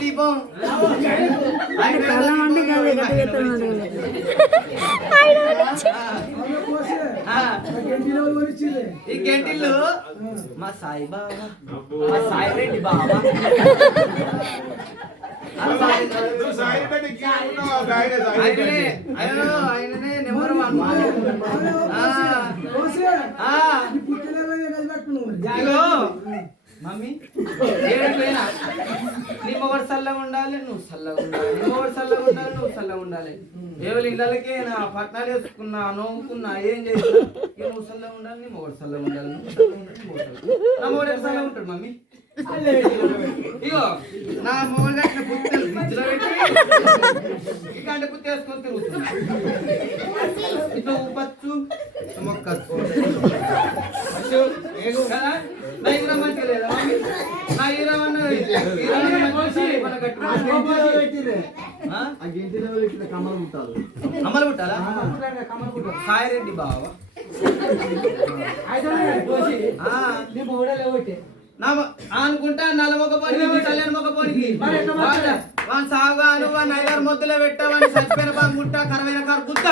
దీపం ఈ గంటిల్లు మా సాయి బాబా మా సాయి రెడ్డి బాబా ఆయననే నెంబర్ 1 మమ్మీ ఏడులేనా నీ మొగడు చల్లగా ఉండాలి నువ్వు చల్లగా ఉండాలి నీ మొగడు చల్లగా ఉండాలి నువ్వు చల్లగా ఉండాలి ఏవలు ఇళ్ళకే నా పట్నాలు వేసుకున్నా నవ్వుకున్నా ఏం చేసినా నువ్వు చల్లగా ఉండాలి నీ మొగడు చల్లగా ఉండాలి నా మొగడు చల్లగా ఉంటాడు మమ్మీ ఇగో నా మొగడు కట్టిన పుత్తలు ఫ్రిడ్జ్లో పెట్టి గంట పుత్తి వేసుకొని తిరుగుతున్నా ఇట్లా ఉప్పచ్చు మొక్కచ్చు నా ఈరా మంచిగా లేదా నా ఈరా కమ్మలు పుట్టాలా సాయి రెడ్డి బావా అనుకుంటా నల్ల మొక్క పోనికి కళ్యాణ మొక్క పోనికి వాన్ సాగుగాను వాన్ 5-6 మొద్దులో పెట్టావని చచ్చిపోయిన బాగా ముట్ట కరమైన కారు గుద్ద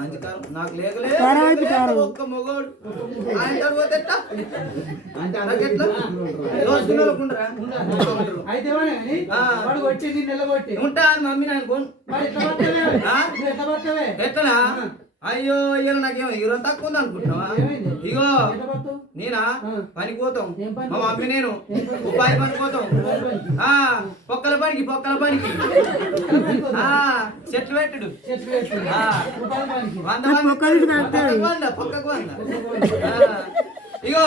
మంచి కారు నాకు లేకలేదు ఒక్క మొగోడు ఆయన తర్వాత ఉంటా మమ్మీ నాకు ఎట్లా అయ్యో ఇయ్యాల నాకేమో హీరో తక్కువ ఉంది అనుకుంటున్నావా ఇగో నేనా పనికి పోతాం మా మమ్మీ నేను ఉపాధి పనికి పోతాం పొక్కల పనికి చెట్లు పెట్టుడు 100 పక్కకు 100 ఇగో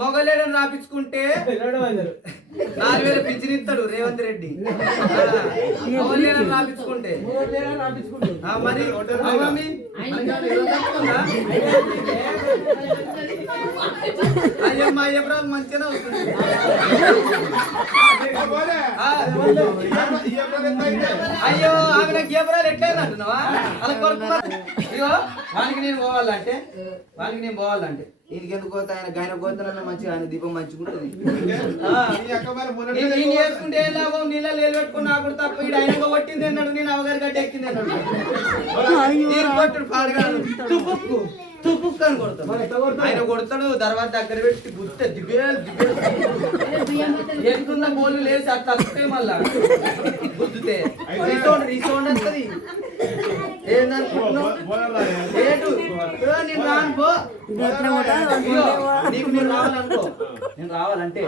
మొగలేడని రాపించుకుంటే 4000 పింఛన్ ఇస్తాడు రేవంత్ రెడ్డి మొగలేడని రాపించుకుంటే మరి అయ్యమ్మ అయ్యప్రాలు మంచిగానే వస్తుంది అయ్యో ఆమె నాకు ఏప్రాలు ఎట్లేదు అంటున్నావా అలా కొడుతున్నా ఇగో వానికి నేను పోవాలంటే ఈయనకి ఎందుకు పోతా ఆయన గాయన పోతానన్న మంచిగా ఆయన దీపం మంచిగా ఉంటుంది నేను చేసుకుంటే ఏం లాభం నీళ్ళ నీళ్ళు పెట్టుకుని నాకు తప్ప ఈడు ఆయన కొట్టింది అన్నాడు నేను అవగారి గడ్డ ఎక్కింది అన్నాడు కొట్టుడు పాడగాడు తుపుక్కు అని కొడతాడు ఆయన కొడతాడు తర్వాత దగ్గర పెట్టి గుర్త దిబ్బేలు ఎక్కుతున్న బోలు లేసి అట్లా వస్తాయి మళ్ళా గుద్దుతే రీసౌండ్ వస్తుంది ఏందనుకుంటున్నావు నేను రాను పో నీకు నేను రావాలనుకో నేను రావాలంటే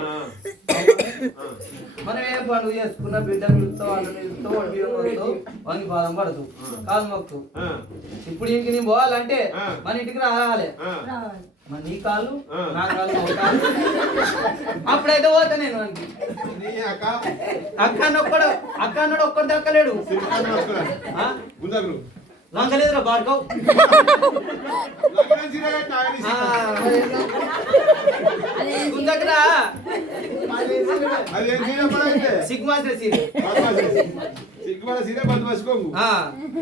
మనం ఏం పండుగ చేసుకున్నా బిడ్డను పిలుస్తావు వాళ్ళని పిలుస్తావు వాడు బియ్యం వస్తావు వానికి పాదం పడదు కాలు మొక్కు ఇప్పుడు ఇంటికి నేను పోవాలంటే మన ఇంటికి రావాలి మరి నీ కాళ్ళు నా కాళ్ళు అప్పుడైతే పోతా నేను అక్కడు ఒక్కడు దక్కలేడు లంకలేదురా బాడుకోవు దగ్గర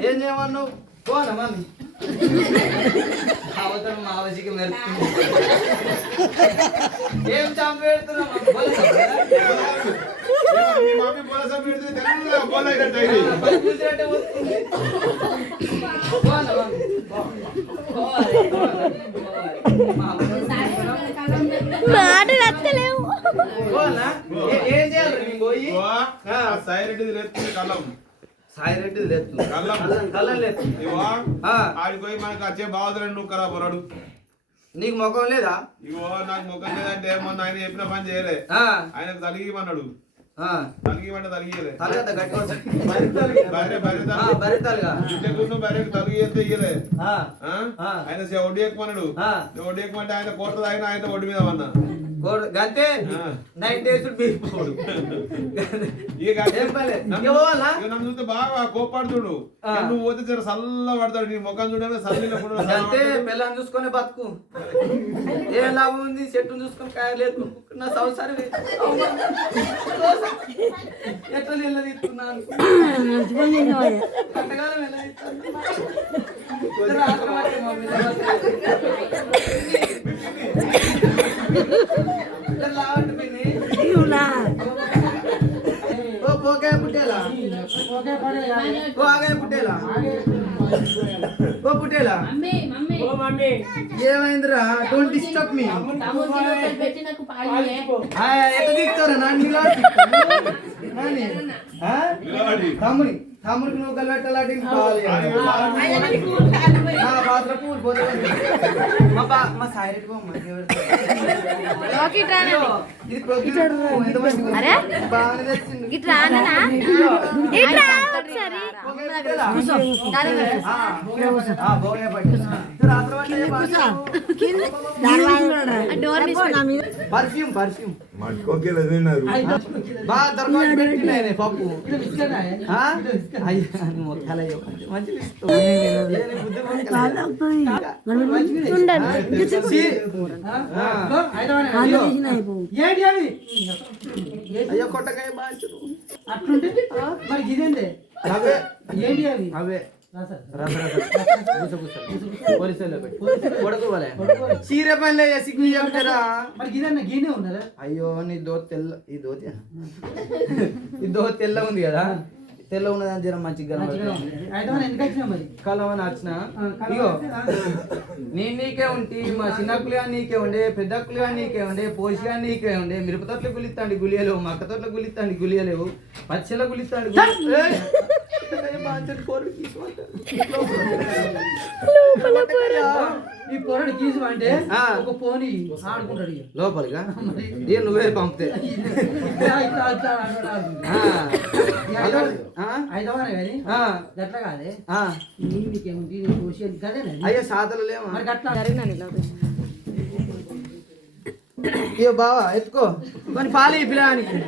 ఏం చేయమన్నావు పోనా మమ్మీ అవతల మా ఆవసికి మెరుతుంది ఏం చంప పెడుతున్నా ఏం చేయాలి పోయి సాయిరెడ్డి కళ్ళం సాయిరెడ్డి లేదు కళ్ళం లేదు ఆడిపోయి మనకు వచ్చే బావదులు నువ్వు ఖరాబ్ రాడు నీకు ముఖం లేదా ఇగో నాకు ముఖం లేదంటే మొన్న ఆయన చెప్పిన పని చేయలే ఆయనకు తలిగిమన్నాడు తలిగిమంటే తలిగియలే బర్రెకు తలిగితే ఇయ్యలే ఆయన ఒడ్డు ఎక్కుమన్నాడు ఒడ్డు ఎక్కుమంటే ఆయన కోట తాగిన ఆయన ఒడ్డు మీద అన్నా గంతే 9 days బీరిపోడు ఇక ఏం పర్లేదు. నన్ను చూస్తే బాగా కోపాడుతుడు నువ్వు పోతే జర సల్ల పడతాడు నీ ముఖం చూడమే సల్లిలో అంతే పిల్లని చూసుకొని బతుకు ఏ లాభం ఉంది చెట్టును చూసుకొని కాయలేదు నా సంవత్సరం ఎట్లా నీళ్ళ తీసుకున్నాను కట్టగాలం ఎలా ఇస్తాను పుట్టేలా పుట్టేలా ఏమైందిరా డోంట్ డిస్టర్బ్ మీ ఎట్లా దిగుతారా తమ్ముని తమ్ముడికి నువ్వు కలబెట్టాలంటే పాత్ర పూలు పోతే మా సాయిరెడ్డి ఇది బాగానే తెచ్చింది పర్ఫ్యూమ్ పర్ఫ్యూమ్ బాగా దొరకబట్టి పెట్టినాయనే పప్పు అయ్యో కొట్టకాయ అట్లుంటే మరి ఇదేందే అవే ఏంటి అవి అవే చీర పనిలే సిగ్గు చెప్తారా మరి గిదన్న గీనే ఉన్నదా అయ్యో నీ దోతి తెల్ల ఈ దోతి ఈ దోతి తెల్ల ఉంది కదా తెల్ల ఉన్నదని జర మంచిగా కలవని వచ్చిన ఇగో నేను నీకే ఉంటి మా చిన్నక్కులుగా నీకే ఉండే పెద్దక్కులుగా నీకే ఉండే పోషిగా నీకే ఉండే మిరపతోట్ల గులిస్తాండి గులియలేవు మక్క తోట్ల గులిస్తాండి గులియలేవు పచ్చల గులిస్తాండి ఈ పొరడు కీసు అంటే ఒక పోని ఆడుకుంటాడు లోపలిగా నువ్వే పంపితే గట్ల కాదే నీకేముంది అయ్యో సాతలు లేవా మరి గట్ల అయ్యో బావా ఎత్తుకో కొన్ని పాలు ఈ పిల్లానికి